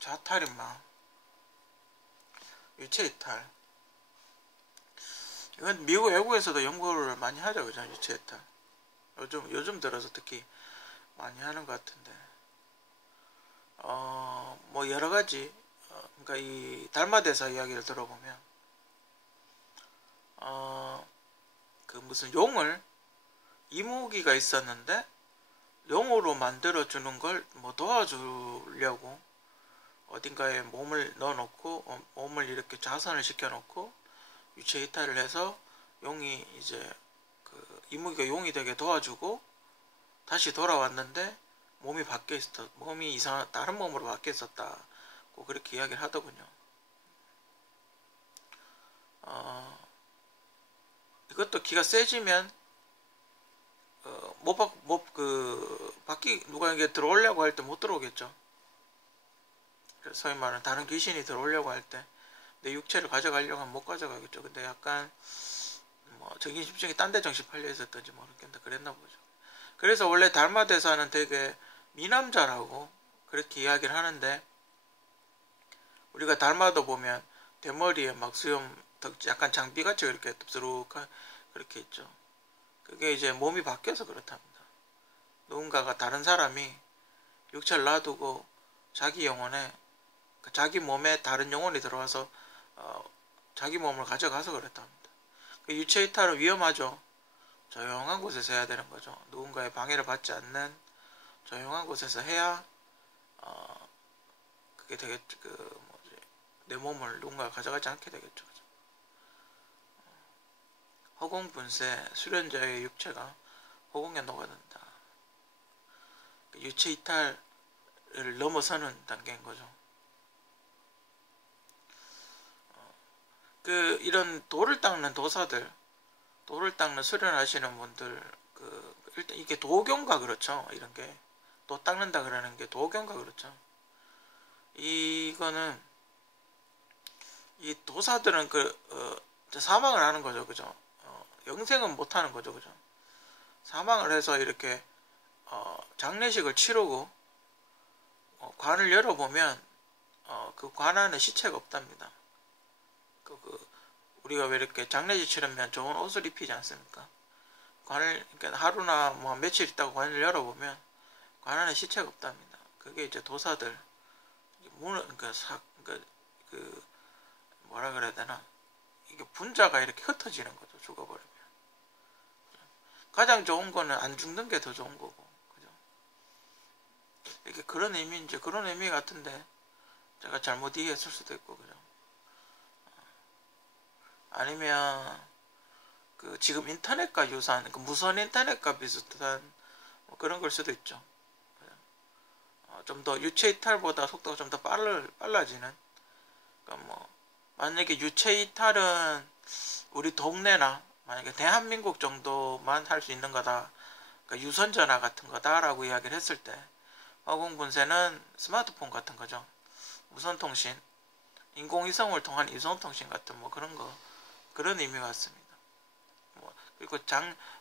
자탈임마, 유체이탈. 이건 미국 외국에서도 연구를 많이 하죠, 그죠? 유체이탈. 요즘 들어서 특히 많이 하는 것 같은데, 뭐 여러 가지, 그러니까 이 달마대사 이야기를 들어보면, 그 무슨 용을, 이무기가 있었는데 용으로 만들어 주는 걸 뭐 도와주려고 어딘가에 몸을 넣어놓고 몸을 이렇게 자선을 시켜놓고 유체 이탈을 해서 용이 이제 그 이무기가 용이 되게 도와주고 다시 돌아왔는데 몸이 바뀌어 있었다. 몸이 이상한 다른 몸으로 바뀌어 있었다고 그렇게 이야기를 하더군요. 이것도 기가 세지면 누가 이게 들어오려고 할 때 못 들어오겠죠. 그래서 소위 말하는 다른 귀신이 들어오려고 할 때 내 육체를 가져가려고 하면 못 가져가겠죠. 근데 약간 뭐 정신집중이 딴 데 정신 팔려 있었던지 모르겠는데 그랬나 보죠. 그래서 원래 달마대사는 되게 미남자라고 그렇게 이야기를 하는데, 우리가 달마도 보면 대머리에 막 수염 약간 장비같이 이렇게 덥수룩한 그렇게 있죠. 그게 이제 몸이 바뀌어서 그렇답니다. 누군가가 다른 사람이 육체를 놔두고 자기 영혼에, 자기 몸에 다른 영혼이 들어와서 자기 몸을 가져가서 그렇답니다. 그 유체 이탈은 위험하죠. 조용한 곳에서 해야 되는 거죠. 누군가의 방해를 받지 않는 조용한 곳에서 해야 그게 되게 내 몸을 누군가가 가져가지 않게 되겠죠. 허공분쇄, 수련자의 육체가 허공에 녹아든다. 유체 이탈을 넘어서는 단계인 거죠. 이런 돌을 닦는 도사들, 돌을 닦는 수련하시는 분들, 일단 이게 도경가 그렇죠. 이런 게 도 닦는다 그러는 게 도경가 그렇죠. 이거는 이 도사들은 사망을 하는 거죠, 그죠? 영생은 못 하는 거죠, 그죠? 사망을 해서 이렇게 장례식을 치르고 관을 열어보면 그 관 안에 시체가 없답니다. 우리가 왜 이렇게 장례식 치르면 좋은 옷을 입히지 않습니까? 그러니까 하루나 뭐 며칠 있다가 관을 열어보면 관 안에 시체가 없답니다. 그게 이제 도사들 뭐라 그래야 되나? 이게 분자가 이렇게 흩어지는 거죠, 죽어버리면. 가장 좋은 거는 안 죽는 게 더 좋은 거고, 그죠? 이게 그런 의미 같은데 제가 잘못 이해했을 수도 있고, 그죠? 아니면 지금 인터넷과 유사한 무선 인터넷과 비슷한 뭐 그런 걸 수도 있죠. 좀 더 유체 이탈보다 속도가 좀 더 빨라지는. 그러니까 뭐 만약에 유체 이탈은 우리 동네나 만약에 대한민국 정도만 할 수 있는 거다, 그러니까 유선전화 같은 거다라고 이야기를 했을 때, 허공분쇄는 스마트폰 같은 거죠. 무선통신, 인공위성을 통한 위성통신 같은 뭐 그런 거, 그런 의미 같습니다. 그리고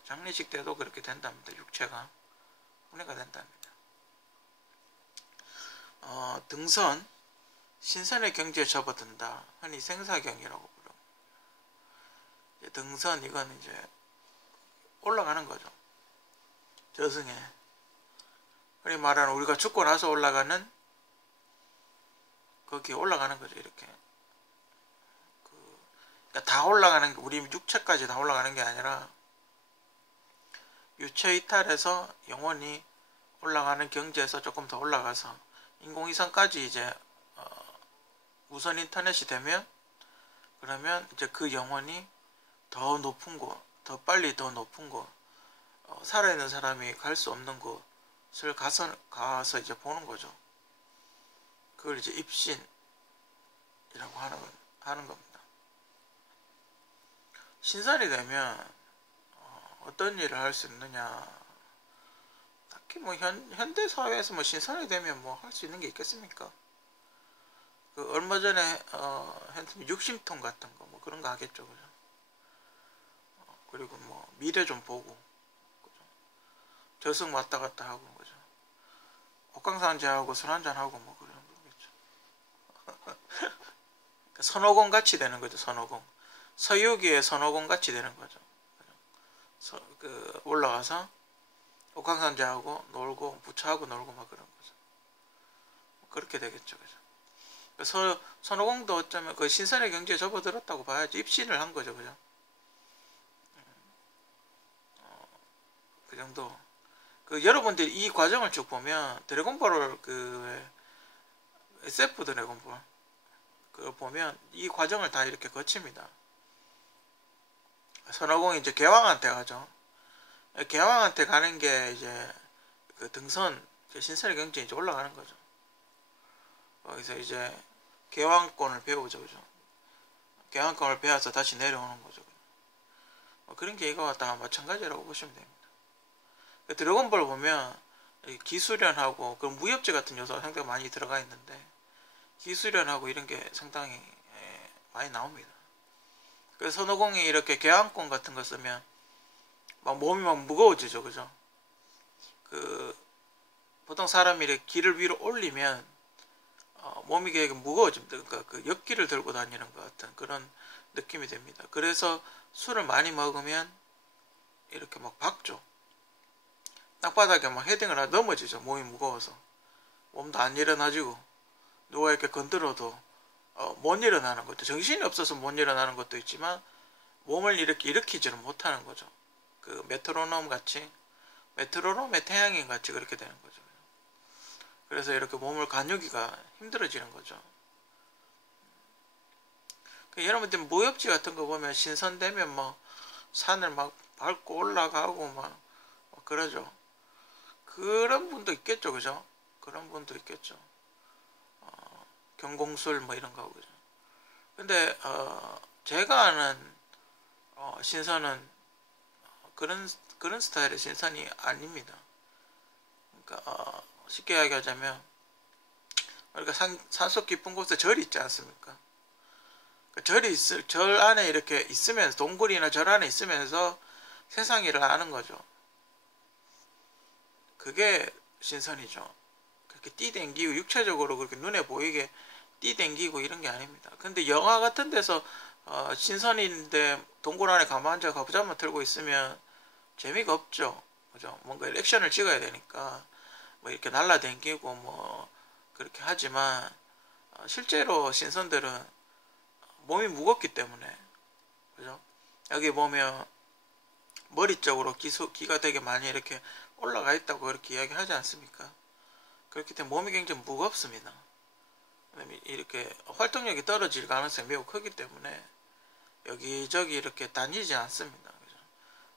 장례식 때도 그렇게 된답니다. 육체가 분해가 된답니다. 등선, 신선의 경지에 접어든다. 흔히 생사경이라고 부릅니다. 등선, 이건 이제 올라가는 거죠. 저승에. 흔히 말하는 우리가 죽고 나서 올라가는, 거기에 올라가는 거죠. 이렇게. 그러니까 다 올라가는 게, 우리 육체까지 다 올라가는 게 아니라 유체 이탈해서 영혼이 올라가는 경지에서 조금 더 올라가서 인공위성까지 이제 무선 인터넷이 되면, 그러면 이제 그 영혼이 더 높은 곳, 더 빨리 더 높은 곳, 살아있는 사람이 갈 수 없는 곳을 가서 이제 보는 거죠. 그걸 이제 입신이라고 하는 겁니다. 신선이 되면 어떤 일을 할 수 있느냐? 딱히 뭐 현대 사회에서 뭐 신선이 되면 뭐 할 수 있는 게 있겠습니까? 얼마 전에 육심통 같은 거 뭐 그런 거 하겠죠, 그죠? 그리고 뭐 미래 좀 보고, 그죠? 저승 왔다 갔다 하고, 그죠? 옥강상제하고 술 한잔하고 뭐 그런 거겠죠. 선호공 같이 되는 거죠. 선호공. 서유기의 선호공 같이 되는 거죠. 올라가서 옥황산제하고 놀고 부처하고 놀고 막 그런 거죠. 그렇게 되겠죠. 그죠? 선호공도 어쩌면 그 신선의 경지에 접어들었다고 봐야지. 입신을 한 거죠. 그죠? 그 정도. 여러분들이 이 과정을 쭉 보면 드래곤볼을 SF 드래곤볼 그걸 보면 이 과정을 다 이렇게 거칩니다. 선호공이 이제 개왕한테 가죠. 개왕한테 가는 게 이제 그 등선 신선의 경지에 이제 올라가는 거죠. 거기서 이제 개왕권을 배우죠. 그죠? 개왕권을 배워서 다시 내려오는 거죠. 그런 게 이거와 다 마찬가지라고 보시면 됩니다. 드래곤볼 보면 기수련하고 그 무협지 같은 요소가 상당히 많이 들어가 있는데 기수련하고 이런 게 상당히 많이 나옵니다. 그래서 선호공이 이렇게 개왕권 같은 거 쓰면 막 몸이 막 무거워지죠. 그죠? 보통 사람이 이렇게 기를 위로 올리면 몸이 되게 무거워집니다. 그러니까 그 역기를 들고 다니는 것 같은 그런 느낌이 됩니다. 그래서 술을 많이 먹으면 이렇게 막 박죠. 땅바닥에 막 헤딩을 하다 넘어지죠. 몸이 무거워서. 몸도 안 일어나지고 누가 이렇게 건드려도 못 일어나는 것도, 정신이 없어서 못 일어나는 것도 있지만 몸을 이렇게 일으키지는 못하는 거죠. 그 메트로놈 같이, 메트로놈의 태양인 같이 그렇게 되는 거죠. 그래서 이렇게 몸을 가누기가 힘들어지는 거죠. 여러분들 무협지 같은 거 보면 신선되면 뭐 산을 막 밟고 올라가고 막 그러죠. 그런 분도 있겠죠. 그죠? 그런 분도 있겠죠. 경공술 뭐 이런 거 하고. 그죠? 근데 제가 아는 신선은 그런 스타일의 신선이 아닙니다. 그러니까 쉽게 이야기하자면 우리가 산속 깊은 곳에 절이 있지 않습니까? 절 안에 이렇게 있으면서, 동굴이나 절 안에 있으면서 세상 일을 아는 거죠. 그게 신선이죠. 그렇게 뛰댕기고 육체적으로 그렇게 눈에 보이게 뛰댕기고 이런 게 아닙니다. 근데 영화 같은 데서 신선인데 동굴 안에 가만 앉아 가부장만 들고 있으면 재미가 없죠. 그죠? 뭔가 액션을 찍어야 되니까 뭐 이렇게 날라댕기고 뭐 그렇게 하지만 실제로 신선들은 몸이 무겁기 때문에, 그죠? 여기 보면 머리 쪽으로 기가 되게 많이 이렇게 올라가 있다고 그렇게 이야기하지 않습니까? 그렇기 때문에 몸이 굉장히 무겁습니다. 이렇게 활동력이 떨어질 가능성이 매우 크기 때문에 여기저기 이렇게 다니지 않습니다. 그죠?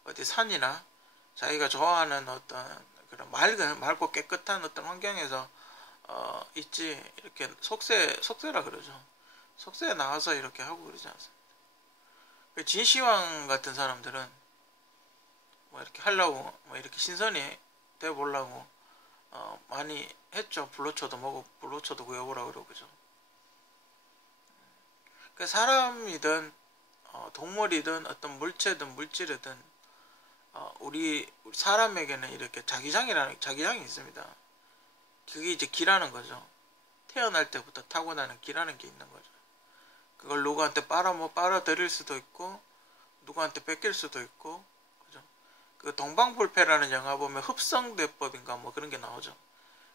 어디 산이나 자기가 좋아하는 어떤 그런 맑고 깨끗한 어떤 환경에서 있지, 이렇게 속세라 그러죠. 속세에 나와서 이렇게 하고 그러지 않습니다. 진시황 같은 사람들은 뭐 이렇게 하려고, 뭐 이렇게 신선히 돼보려고 많이 했죠. 불로초도 구해보라고 그러고. 그죠? 사람이든 동물이든 어떤 물체든 물질이든 우리 사람에게는 이렇게 자기장이 있습니다. 그게 이제 기라는 거죠. 태어날 때부터 타고나는 기라는 게 있는 거죠. 그걸 누구한테 빨아들일 수도 있고 누구한테 뺏길 수도 있고. 그죠? 그 동방불패라는 영화 보면 흡성대법인가 뭐 그런 게 나오죠.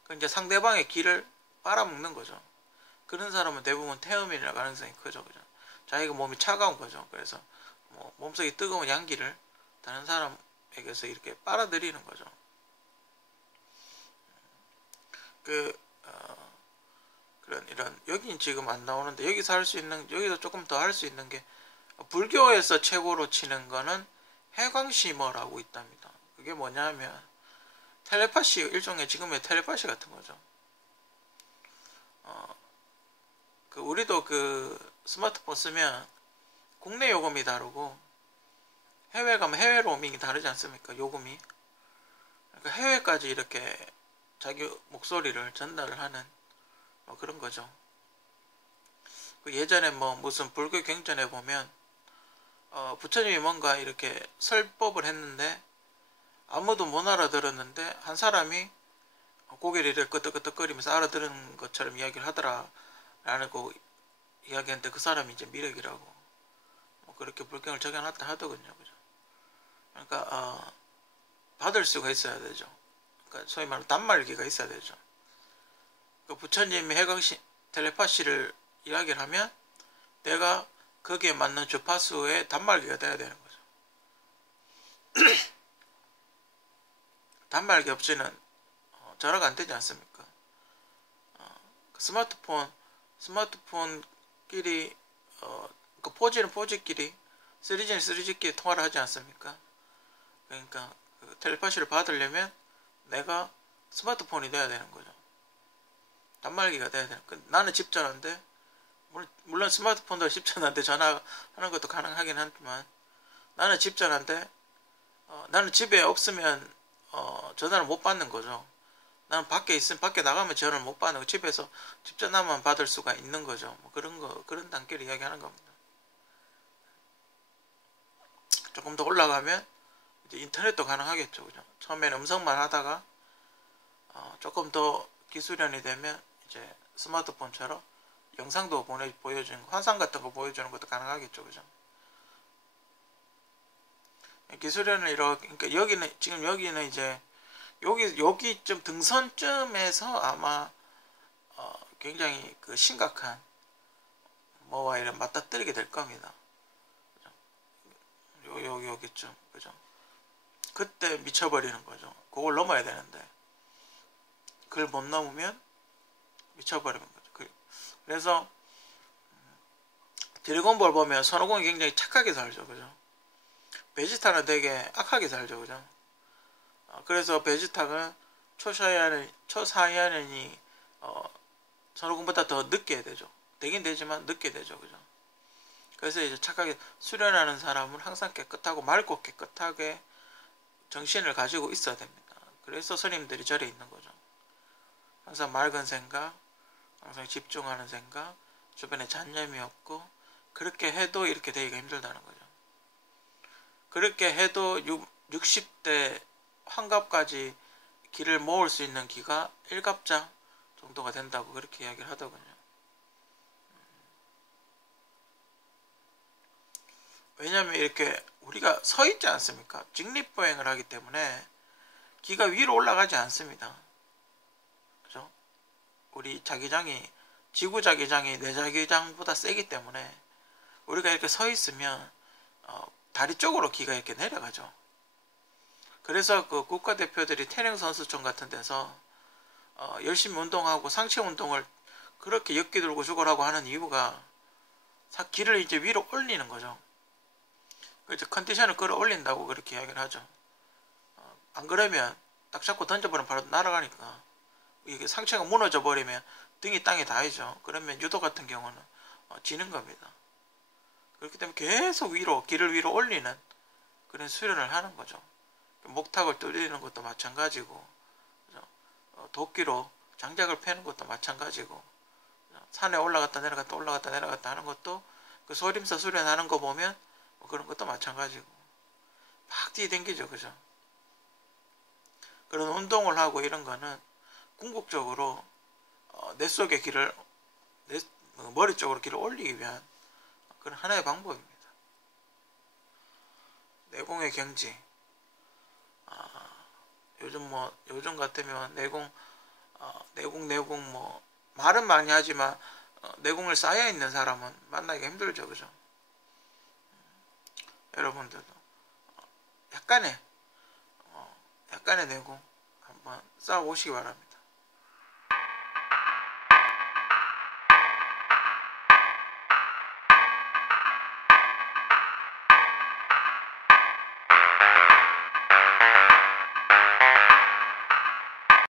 그 이제 상대방의 기를 빨아먹는 거죠. 그런 사람은 대부분 태음인일 가능성이 크죠. 그죠? 자기가 몸이 차가운 거죠. 그래서 뭐 몸속에 뜨거운 양기를 다른 사람에게서 이렇게 빨아들이는 거죠. 이런 여긴 지금 안 나오는데 여기서 조금 더 할 수 있는 게, 불교에서 최고로 치는 거는 해광심어라고 있답니다. 그게 뭐냐면 텔레파시, 일종의 지금의 텔레파시 같은 거죠. 우리도 스마트폰 쓰면 국내 요금이 다르고 해외 가면 해외 로밍이 다르지 않습니까? 요금이. 그러니까 해외까지 이렇게 자기 목소리를 전달을 하는 뭐 그런 거죠. 예전에 뭐 무슨 불교 경전에 보면 부처님이 뭔가 이렇게 설법을 했는데 아무도 못 알아들었는데 한 사람이 고개를 이렇게 끄덕끄덕거리면서 알아들은 것처럼 이야기를 하더라 라는 거 이야기했는데 그 사람이 이제 미륵이라고 뭐 그렇게 불경을 적여놨다 하더군요. 그죠? 그러니까 받을 수가 있어야 되죠. 그러니까 소위 말하는 단말기가 있어야 되죠. 그 부처님이 해광시 텔레파시를 이야기를 하면 내가 거기에 맞는 주파수의 단말기가 돼야 되는 거죠. 단말기 없이는 전화가 안 되지 않습니까? 스마트폰끼리 그 4G는 4G끼리 3G는 3G끼리 통화를 하지 않습니까? 그러니까 그 텔레파시를 받으려면 내가 스마트폰이 돼야 되는 거죠. 단말기가 돼야 되는 거죠. 나는 집전화인데 물론 스마트폰도 집전화인데 전화하는 것도 가능하긴 하지만 나는 집전화인데 나는 집에 없으면 전화를 못 받는 거죠. 나는 밖에 있으면 밖에 나가면 전화를 못 받는 거. 집에서 집전화만 받을 수가 있는 거죠. 뭐 그런 단계를 이야기하는 겁니다. 조금 더 올라가면 이제 인터넷도 가능하겠죠. 그죠? 처음에는 음성만 하다가 조금 더 기술련이 되면 이제 스마트폰처럼 영상도 보여주는 거, 화상 같은 거 보여주는 것도 가능하겠죠. 그죠? 기술련을 이렇게, 그러니까 여기는 이제 여기쯤 등선쯤에서 아마 굉장히 그 심각한 뭐와 이런 맞닥뜨리게 될 겁니다. 그죠? 여기쯤, 그죠? 그때 미쳐버리는 거죠. 그걸 넘어야 되는데 그걸 못 넘으면 미쳐버리는 거죠. 그래서 드래곤볼 보면 손오공이 굉장히 착하게 살죠. 그죠? 베지타는 되게 악하게 살죠. 그죠? 그래서 베지타가 초사이아는이 손오공보다 더 늦게 되죠. 되긴 되지만 늦게 되죠. 그죠? 그래서 이제 착하게 수련하는 사람은 항상 깨끗하고 맑고 깨끗하게 정신을 가지고 있어야 됩니다. 그래서 스님들이 절에 있는 거죠. 항상 맑은 생각, 항상 집중하는 생각, 주변에 잡념이 없고 그렇게 해도 이렇게 되기가 힘들다는 거죠. 그렇게 해도 60대 환갑까지 기를 모을 수 있는 기가 1갑자 정도가 된다고 그렇게 이야기를 하더군요. 왜냐하면 이렇게 우리가 서 있지 않습니까? 직립보행을 하기 때문에 기가 위로 올라가지 않습니다. 그죠? 우리 자기장이 지구 자기장이 내 자기장보다 세기 때문에 우리가 이렇게 서 있으면 다리 쪽으로 기가 이렇게 내려가죠. 그래서 그 국가대표들이 태릉 선수촌 같은 데서 열심히 운동하고 상체 운동을 그렇게 역기 들고 죽으라고 하는 이유가 기를 이제 위로 올리는 거죠. 그래서 컨디션을 끌어올린다고 그렇게 이야기를 하죠. 안 그러면 딱 잡고 던져버리면 바로 날아가니까 이게 상체가 무너져 버리면 등이 땅에 닿이죠. 그러면 유도 같은 경우는 지는 겁니다. 그렇기 때문에 계속 기를 위로 올리는 그런 수련을 하는 거죠. 목탁을 뚫리는 것도 마찬가지고, 도끼로 장작을 패는 것도 마찬가지고, 산에 올라갔다 내려갔다 하는 것도 그 소림사 수련하는 거 보면 그런 것도 마찬가지고 막 뛰어댕기죠. 그죠? 그런 운동을 하고 이런 거는 궁극적으로 내 속의 길을 머리 쪽으로 길을 올리기 위한 그런 하나의 방법입니다. 내공의 경지. 요즘 같으면 내공 뭐 말은 많이 하지만 내공을 쌓여 있는 사람은 만나기가 힘들죠. 그죠? 여러분들도 약간의 내공 한번 쌓아보시기 바랍니다.